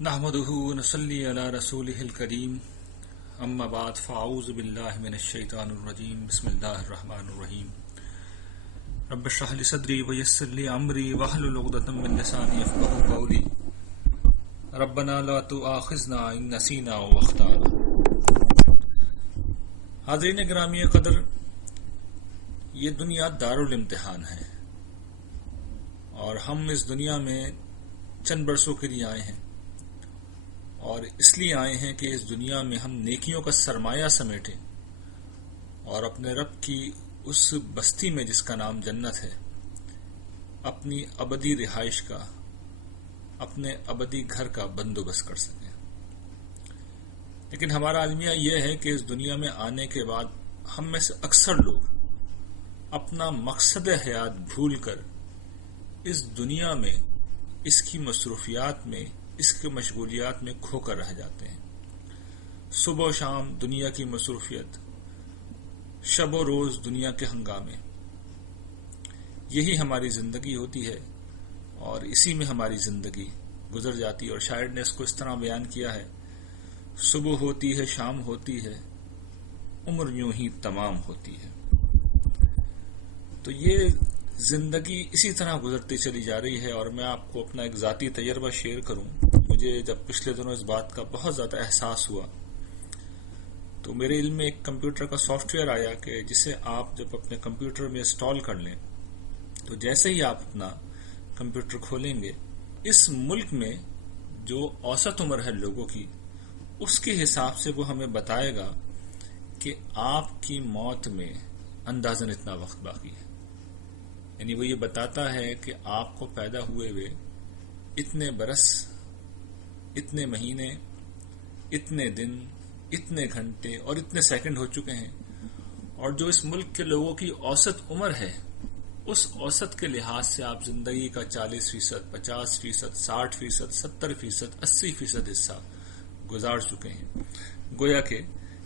نحمده ونصلي على رسوله الكريم اما بعد فاعوذ بالله من الشيطان الرجيم بسم الله الرحمن الرحيم رب اشرح لي صدري ويسر لي امري واحلل عقدة من لساني يفقهوا قولي ربنا لا تؤاخذنا ان نسينا واخطانا. حاضرین گرامی قدر، یہ دنیا دارالامتحان ہے اور ہم اس دنیا میں چند برسوں کے لیے آئے ہیں، اور اس لیے آئے ہیں کہ اس دنیا میں ہم نیکیوں کا سرمایہ سمیٹیں اور اپنے رب کی اس بستی میں جس کا نام جنت ہے اپنی ابدی رہائش کا، اپنے ابدی گھر کا بندوبست کر سکیں. لیکن ہمارا المیہ یہ ہے کہ اس دنیا میں آنے کے بعد ہم میں سے اکثر لوگ اپنا مقصد حیات بھول کر اس دنیا میں، اس کی مصروفیات میں، اس کے مشغولیات میں کھو کر رہ جاتے ہیں. صبح و شام دنیا کی مصروفیت، شب و روز دنیا کے ہنگامے، یہی ہماری زندگی ہوتی ہے اور اسی میں ہماری زندگی گزر جاتی ہے. اور شاعر نے اس کو اس طرح بیان کیا ہے: صبح ہوتی ہے، شام ہوتی ہے، عمر یوں ہی تمام ہوتی ہے. تو یہ زندگی اسی طرح گزرتی چلی جا رہی ہے. اور میں آپ کو اپنا ایک ذاتی تجربہ شیئر کروں. مجھے جب پچھلے دنوں اس بات کا بہت زیادہ احساس ہوا تو میرے علم میں ایک کمپیوٹر کا سافٹ ویئر آیا کہ جسے آپ جب اپنے کمپیوٹر میں انسٹال کر لیں تو جیسے ہی آپ اپنا کمپیوٹر کھولیں گے، اس ملک میں جو اوسط عمر ہے لوگوں کی، اس کے حساب سے وہ ہمیں بتائے گا کہ آپ کی موت میں اندازاً اتنا وقت باقی ہے. یعنی وہ یہ بتاتا ہے کہ آپ کو پیدا ہوئے اتنے برس، اتنے مہینے، اتنے دن، اتنے گھنٹے اور اتنے سیکنڈ ہو چکے ہیں. اور جو اس ملک کے لوگوں کی اوسط عمر ہے، اس اوسط کے لحاظ سے آپ زندگی کا 40%، 50%، 60%، 70%، 80% حصہ گزار چکے ہیں. گویا کہ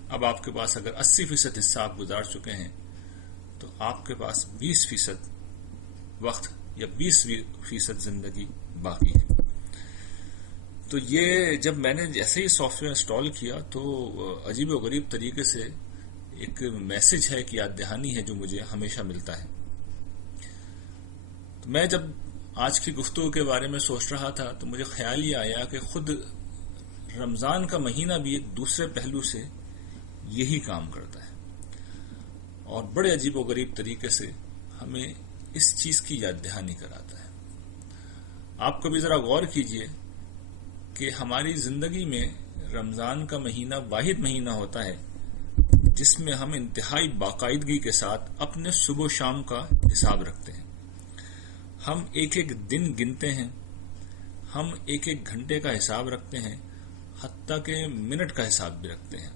اب آپ کے پاس اگر 80% حصہ آپ گزار چکے ہیں تو آپ کے پاس 20% وقت یا 20% زندگی باقی ہے. تو یہ جب میں نے جیسے ہی سافٹ ویئر انسٹال کیا تو عجیب و غریب طریقے سے ایک میسج ہے، ایک یاد دہانی ہے جو مجھے ہمیشہ ملتا ہے. تو میں جب آج کی گفتگو کے بارے میں سوچ رہا تھا تو مجھے خیال یہ آیا کہ خود رمضان کا مہینہ بھی ایک دوسرے پہلو سے یہی کام کرتا ہے اور بڑے عجیب و غریب طریقے سے ہمیں اس چیز کی یاد دہانی کراتا ہے. آپ کبھی ذرا غور کیجئے کہ ہماری زندگی میں رمضان کا مہینہ واحد مہینہ ہوتا ہے جس میں ہم انتہائی باقاعدگی کے ساتھ اپنے صبح و شام کا حساب رکھتے ہیں. ہم ایک ایک دن گنتے ہیں، ہم ایک ایک گھنٹے کا حساب رکھتے ہیں، حتیٰ کہ منٹ کا حساب بھی رکھتے ہیں.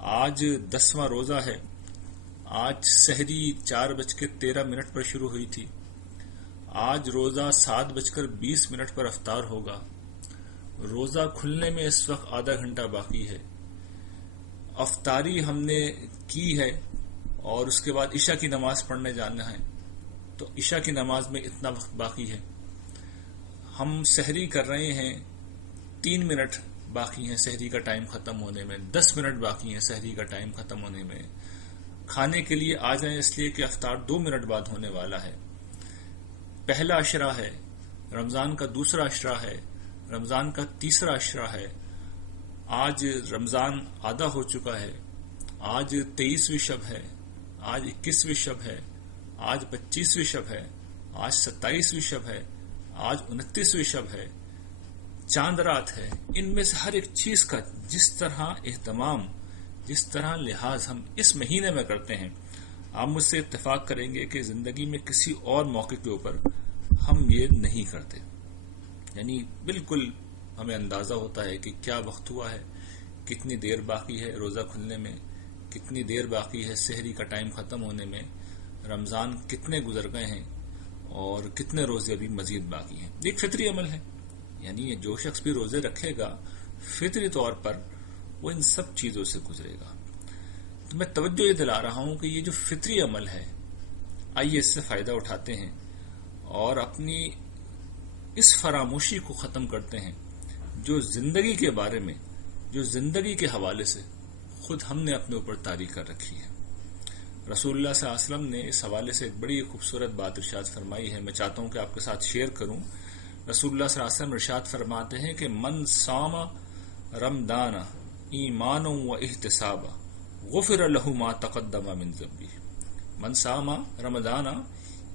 آج 10واں روزہ ہے، آج سحری 4:13 پر شروع ہوئی تھی، آج روزہ 7:20 پر افطار ہوگا. روزہ کھلنے میں اس وقت آدھا گھنٹہ باقی ہے. افطاری ہم نے کی ہے اور اس کے بعد عشاء کی نماز پڑھنے جانا ہے تو عشاء کی نماز میں اتنا وقت باقی ہے. ہم سحری کر رہے ہیں، 3 منٹ باقی ہیں سحری کا ٹائم ختم ہونے میں، 10 منٹ باقی ہیں سحری کا ٹائم ختم ہونے میں. کھانے کے لیے آ جائیں اس لیے کہ افطار 2 منٹ بعد ہونے والا ہے. پہلا عشرہ ہے، رمضان کا دوسرا عشرہ ہے، رمضان کا تیسرا عشرہ ہے. آج رمضان آدھا ہو چکا ہے، آج 23ویں شب ہے، آج 21ویں شب ہے، آج 25ویں شب ہے، آج 27ویں شب ہے، آج 29ویں شب ہے، چاند رات ہے. ان میں سے ہر ایک چیز کا جس طرح اہتمام، جس طرح لحاظ ہم اس مہینے میں کرتے ہیں، آپ مجھ سے اتفاق کریں گے کہ زندگی میں کسی اور موقع کے اوپر ہم یہ نہیں کرتے. یعنی بالکل ہمیں اندازہ ہوتا ہے کہ کیا وقت ہوا ہے، کتنی دیر باقی ہے روزہ کھلنے میں، کتنی دیر باقی ہے سحری کا ٹائم ختم ہونے میں، رمضان کتنے گزر گئے ہیں اور کتنے روزے ابھی مزید باقی ہیں. ایک فطری عمل ہے. یعنی یہ جو شخص بھی روزے رکھے گا فطری طور پر وہ ان سب چیزوں سے گزرے گا. تو میں توجہ یہ دلا رہا ہوں کہ یہ جو فطری عمل ہے، آئیے اس سے فائدہ اٹھاتے ہیں اور اپنی اس فراموشی کو ختم کرتے ہیں جو زندگی کے بارے میں، جو زندگی کے حوالے سے خود ہم نے اپنے اوپر طاری کر رکھی ہے۔ رسول اللہ صلی اللہ علیہ وسلم نے اس حوالے سے ایک بڑی خوبصورت بات ارشاد فرمائی ہے، میں چاہتا ہوں کہ آپ کے ساتھ شیئر کروں۔ رسول اللہ صلی اللہ علیہ وسلم ارشاد فرماتے ہیں کہ من صام رمضان ایمانا و احتسابا غفر له ما تقدم من ذنبه۔ من صام رمضان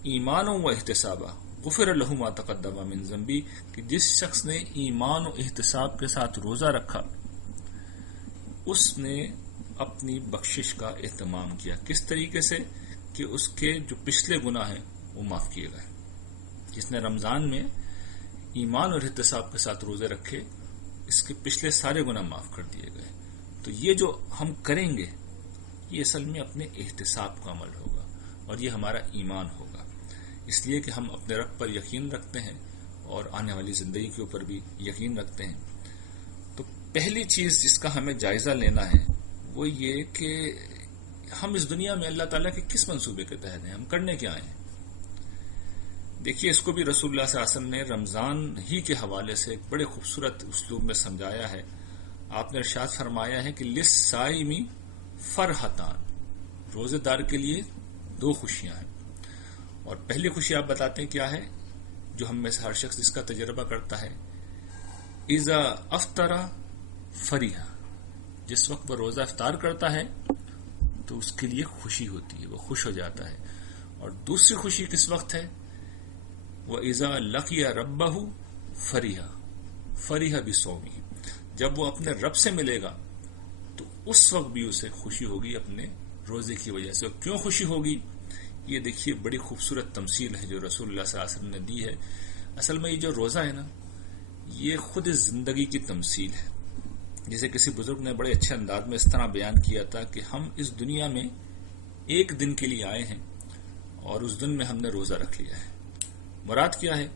ایمانا و احتسابا غفر له ما تقدم من ذنبه، کہ جس شخص نے ایمان و احتساب کے ساتھ روزہ رکھا اس نے اپنی بخشش کا اہتمام کیا۔ کس طریقے سے؟ کہ اس کے جو پچھلے گناہ ہیں وہ معاف کیے گئے۔ جس نے رمضان میں ایمان اور احتساب کے ساتھ روزے رکھے اس کے پچھلے سارے گناہ معاف کر دیے گئے۔ تو یہ جو ہم کریں گے یہ اصل میں اپنے احتساب کا عمل ہوگا اور یہ ہمارا ایمان ہوگا، اس لیے کہ ہم اپنے رب پر یقین رکھتے ہیں اور آنے والی زندگی کے اوپر بھی یقین رکھتے ہیں۔ تو پہلی چیز جس کا ہمیں جائزہ لینا ہے وہ یہ کہ ہم اس دنیا میں اللہ تعالیٰ کے کس منصوبے کے تحت ہیں، ہم کرنے کیا آئے ہیں۔ دیکھیے اس کو بھی رسول اللہ صلی اللہ علیہ وسلم نے رمضان ہی کے حوالے سے ایک بڑے خوبصورت اسلوب میں سمجھایا ہے۔ آپ نے ارشاد فرمایا ہے کہ للصائم فرحتان، روزے دار کے لیے دو خوشیاں ہیں، اور پہلی خوشی آپ بتاتے ہیں کیا ہے، جو ہم میں سے ہر شخص اس کا تجربہ کرتا ہے، اذا افطر فریح، جس وقت وہ روزہ افطار کرتا ہے تو اس کے لیے خوشی ہوتی ہے، وہ خوش ہو جاتا ہے۔ اور دوسری خوشی کس وقت ہے، وَإِذَا لَقِيَ رَبَّهُ فَرِحَ بِصَوْمِهِ، جب وہ اپنے رب سے ملے گا تو اس وقت بھی اسے خوشی ہوگی اپنے روزے کی وجہ سے۔ اور کیوں خوشی ہوگی، یہ دیکھیے بڑی خوبصورت تمثیل ہے جو رسول اللہ صلی اللہ علیہ وسلم نے دی ہے۔ اصل میں یہ جو روزہ ہے نا یہ خود زندگی کی تمثیل ہے۔ جیسے کسی بزرگ نے بڑے اچھے انداز میں اس طرح بیان کیا تھا کہ ہم اس دنیا میں ایک دن کے لیے آئے ہیں اور اس دن میں ہم نے روزہ رکھ لیا ہے۔ مراد کیا ہے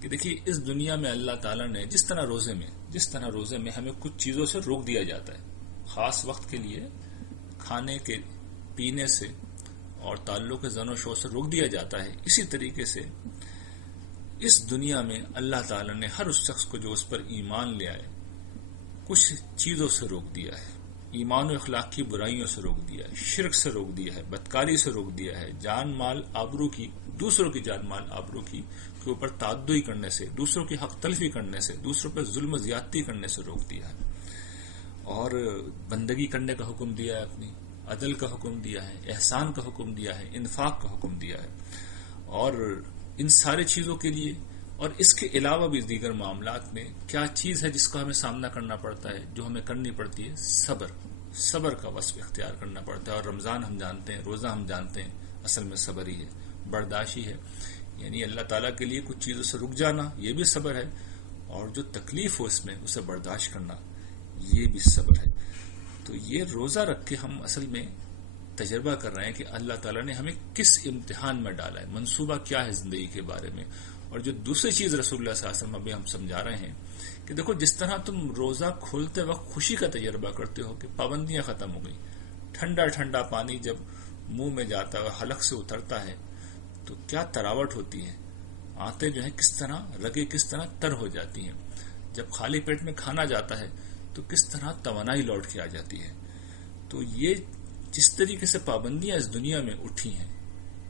کہ دیکھیے اس دنیا میں اللہ تعالیٰ نے جس طرح روزے میں ہمیں کچھ چیزوں سے روک دیا جاتا ہے، خاص وقت کے لیے کھانے کے پینے سے اور تعلق زن و شو سے روک دیا جاتا ہے، اسی طریقے سے اس دنیا میں اللہ تعالیٰ نے ہر اس شخص کو جو اس پر ایمان لے آئے کچھ چیزوں سے روک دیا ہے، ایمان و اخلاق کی برائیوں سے روک دیا ہے، شرک سے روک دیا ہے، بدکاری سے روک دیا ہے، جان مال آبرو کی، دوسروں کی جان مال آبرو کی کے اوپر تعدی کرنے سے، دوسروں کی حق تلفی کرنے سے، دوسروں پر ظلم و زیادتی کرنے سے روک دیا ہے، اور بندگی کرنے کا حکم دیا ہے، اپنی عدل کا حکم دیا ہے، احسان کا حکم دیا ہے، انفاق کا حکم دیا ہے۔ اور ان سارے چیزوں کے لیے اور اس کے علاوہ بھی دیگر معاملات میں کیا چیز ہے جس کا ہمیں سامنا کرنا پڑتا ہے، جو ہمیں کرنی پڑتی ہے، صبر کا وصف اختیار کرنا پڑتا ہے۔ اور رمضان ہم جانتے ہیں، روزہ ہم جانتے ہیں، اصل میں صبر ہی ہے، برداشت ہی ہے، یعنی اللہ تعالیٰ کے لیے کچھ چیزوں سے رک جانا یہ بھی صبر ہے، اور جو تکلیف ہو اس میں اسے برداشت کرنا یہ بھی صبر ہے۔ تو یہ روزہ رکھ کے ہم اصل میں تجربہ کر رہے ہیں کہ اللہ تعالیٰ نے ہمیں کس امتحان میں ڈالا ہے، منصوبہ کیا ہے زندگی کے بارے میں۔ اور جو دوسری چیز رسول اللہ صلی اللہ علیہ وسلم ابھی ہم سمجھا رہے ہیں کہ دیکھو جس طرح تم روزہ کھولتے وقت خوشی کا تجربہ کرتے ہو کہ پابندیاں ختم ہو گئی، ٹھنڈا ٹھنڈا پانی جب منہ میں جاتا ہے اور حلق سے اترتا ہے تو کیا تراوٹ ہوتی ہے، آنتیں جو ہیں کس طرح رگیں کس طرح تر ہو جاتی ہیں، جب خالی پیٹ میں کھانا جاتا ہے تو کس طرح توانائی لوٹ کے آ جاتی ہے۔ تو یہ جس طریقے سے پابندیاں اس دنیا میں اٹھی ہیں،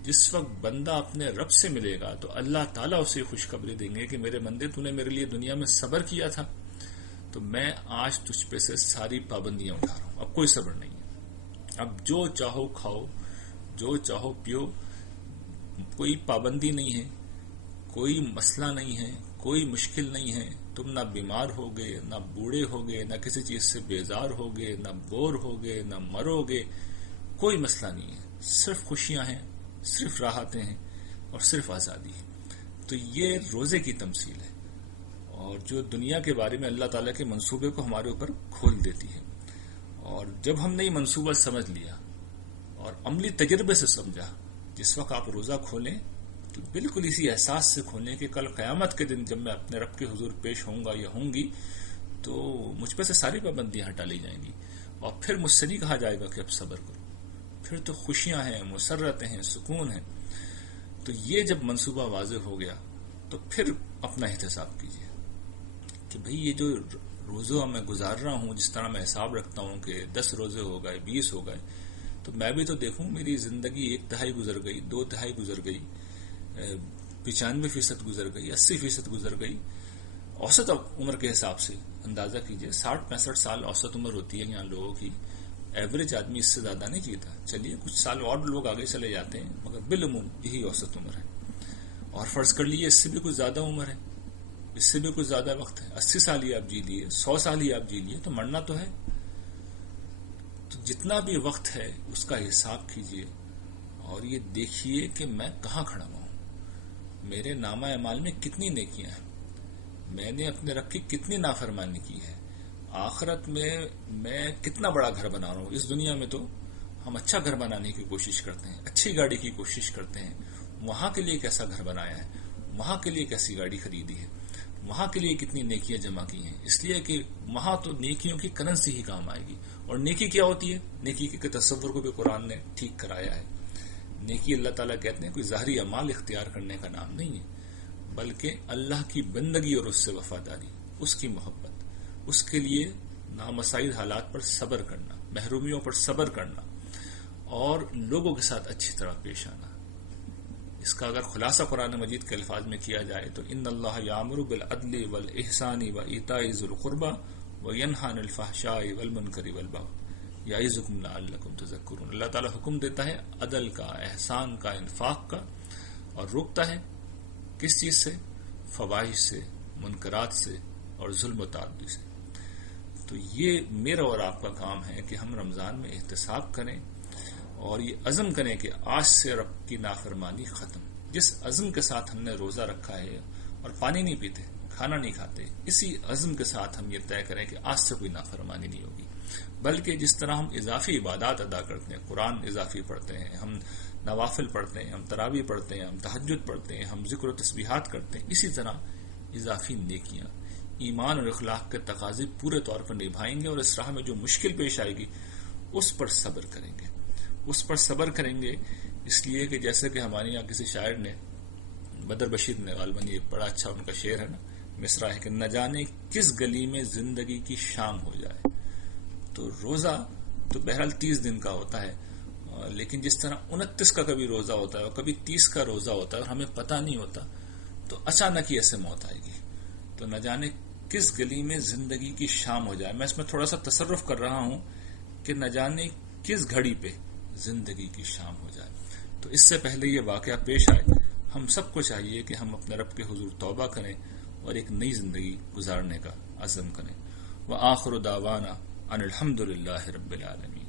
جس وقت بندہ اپنے رب سے ملے گا تو اللہ تعالیٰ اسے خوشخبری دیں گے کہ میرے بندے تو نے میرے لیے دنیا میں صبر کیا تھا، تو میں آج تجھ پہ سے ساری پابندیاں اٹھا رہا ہوں، اب کوئی صبر نہیں ہے، اب جو چاہو کھاؤ، جو چاہو پیو، کوئی پابندی نہیں ہے، کوئی مسئلہ نہیں ہے، کوئی مشکل نہیں ہے، تم نہ بیمار ہوگے، نہ بوڑھے ہوگے، نہ کسی چیز سے بیزار ہوگے، نہ بور ہوگے، نہ مرو گے، کوئی مسئلہ نہیں ہے، صرف خوشیاں ہیں، صرف راحتیں ہیں اور صرف آزادی ہے۔ تو یہ روزے کی تمثیل ہے، اور جو دنیا کے بارے میں اللہ تعالیٰ کے منصوبے کو ہمارے اوپر کھول دیتی ہے۔ اور جب ہم نے یہ منصوبہ سمجھ لیا اور عملی تجربے سے سمجھا، جس وقت آپ روزہ کھولیں تو بالکل اسی احساس سے کھولیں کہ کل قیامت کے دن جب میں اپنے رب کے حضور پیش ہوں گا یا ہوں گی تو مجھ پہ سے ساری پابندیاں ہٹا لی جائیں گی، اور پھر مجھ سے نہیں کہا جائے گا کہ اب صبر کرو، پھر تو خوشیاں ہیں، مسرتیں ہیں، سکون ہے۔ تو یہ جب منصوبہ واضح ہو گیا تو پھر اپنا احتساب کیجیے، کہ بھئی یہ جو روزہ میں گزار رہا ہوں، جس طرح میں حساب رکھتا ہوں کہ 10 روزے ہو گئے، 20 ہو گئے، تو میں بھی تو دیکھوں میری زندگی 1/3 گزر گئی، 2/3 گزر گئی، 95% گزر گئی، 80% گزر گئی. اوسط عمر کے حساب سے اندازہ کیجئے، 60-65 سال اوسط عمر ہوتی ہے یہاں لوگوں کی. ایوریج آدمی اس سے زیادہ نہیں جیتا. چلیے کچھ سال اور لوگ آگے چلے جاتے ہیں، مگر بالعموم یہی اوسط عمر ہے. اور فرض کر لیجیے اس سے بھی کچھ زیادہ عمر ہے، اس سے بھی کچھ زیادہ وقت ہے. 80 سال ہی آپ جی لیے، 100 سال ہی آپ جی لیے، تو مرنا تو ہے. تو جتنا بھی وقت ہے اس کا حساب کیجئے اور یہ دیکھیے کہ میں کہاں کھڑا ہوا ہوں، میرے نامہ اعمال میں کتنی نیکیاں ہیں، میں نے اپنے رب کی کتنی نافرمانی کی ہے. آخرت میں میں کتنا بڑا گھر بنا رہا ہوں. اس دنیا میں تو ہم اچھا گھر بنانے کی کوشش کرتے ہیں، اچھی گاڑی کی کوشش کرتے ہیں. وہاں کے لیے کیسا گھر بنایا ہے، وہاں کے لیے کیسی گاڑی خریدی ہے، وہاں کے لیے کتنی نیکیاں جمع کی ہیں. اس لیے کہ وہاں تو نیکیوں کی کرنسی ہی کام آئے گی. اور نیکی کیا ہوتی ہے؟ نیکی کے تصور کو بھی قرآن نے ٹھیک کرایا ہے. نیکی اللہ تعالیٰ کہتے ہیں کوئی ظاہری اعمال اختیار کرنے کا نام نہیں ہے، بلکہ اللہ کی بندگی اور اس سے وفاداری، اس کی محبت، اس کے لیے نامساعد حالات پر صبر کرنا، محرومیوں پر صبر کرنا، اور لوگوں کے ساتھ اچھی طرح پیش آنا. اس کا اگر خلاصہ قرآن مجید کے الفاظ میں کیا جائے تو ان اللہ یامر بالعدل والاحسان وایتاء ذی القربى وینہی عن الفحشاء والمنکر والبغی یعظکم لعلکم تذکرون. اللہ تعالیٰ حکم دیتا ہے عدل کا، احسان کا، انفاق کا، اور روکتا ہے کس چیز سے؟ فواحش سے، منکرات سے، اور ظلم و تعدی سے. تو یہ میرا اور آپ کا کام ہے کہ ہم رمضان میں احتساب کریں اور یہ عزم کریں کہ آج سے رب کی نافرمانی ختم. جس عزم کے ساتھ ہم نے روزہ رکھا ہے اور پانی نہیں پیتے، کھانا نہیں کھاتے، اسی عزم کے ساتھ ہم یہ طے کریں کہ آج سے کوئی نافرمانی نہیں ہوگی. بلکہ جس طرح ہم اضافی عبادات ادا کرتے ہیں، قرآن اضافی پڑھتے ہیں، ہم نوافل پڑھتے ہیں، ہم تراویح پڑھتے ہیں، ہم تہجد پڑھتے ہیں، ہم ذکر و تسبیحات کرتے ہیں، اسی طرح اضافی نیکیاں ایمان اور اخلاق کے تقاضے پورے طور پر نبھائیں گے. اور اس راہ میں جو مشکل پیش آئے گی اس پر صبر کریں گے. اس پر صبر کریں گے اس لیے کہ جیسے کہ ہمارے یہاں کسی شاعر نے، بدر بشیر نے، غالباً یہ بڑا اچھا ان کا شعر ہے نا، مصرع ہے کہ نہ جانے کس گلی میں زندگی کی شام ہو جائے. تو روزہ تو بہرحال 30 دن کا ہوتا ہے، لیکن جس طرح 29 کا کبھی روزہ ہوتا ہے اور کبھی 30 کا روزہ ہوتا ہے اور ہمیں پتہ نہیں ہوتا، تو اچانک ہی ایسے موت آئے گی. تو نہ جانے کس گلی میں زندگی کی شام ہو جائے. میں اس میں تھوڑا سا تصرف کر رہا ہوں کہ نہ جانے کس گھڑی پہ زندگی کی شام ہو جائے. تو اس سے پہلے یہ واقعہ پیش آئے، ہم سب کو چاہیے کہ ہم اپنے رب کے حضور توبہ کریں اور ایک نئی زندگی گزارنے کا عزم کریں. وآخر دعوانا ان الحمد للہ رب العالمین.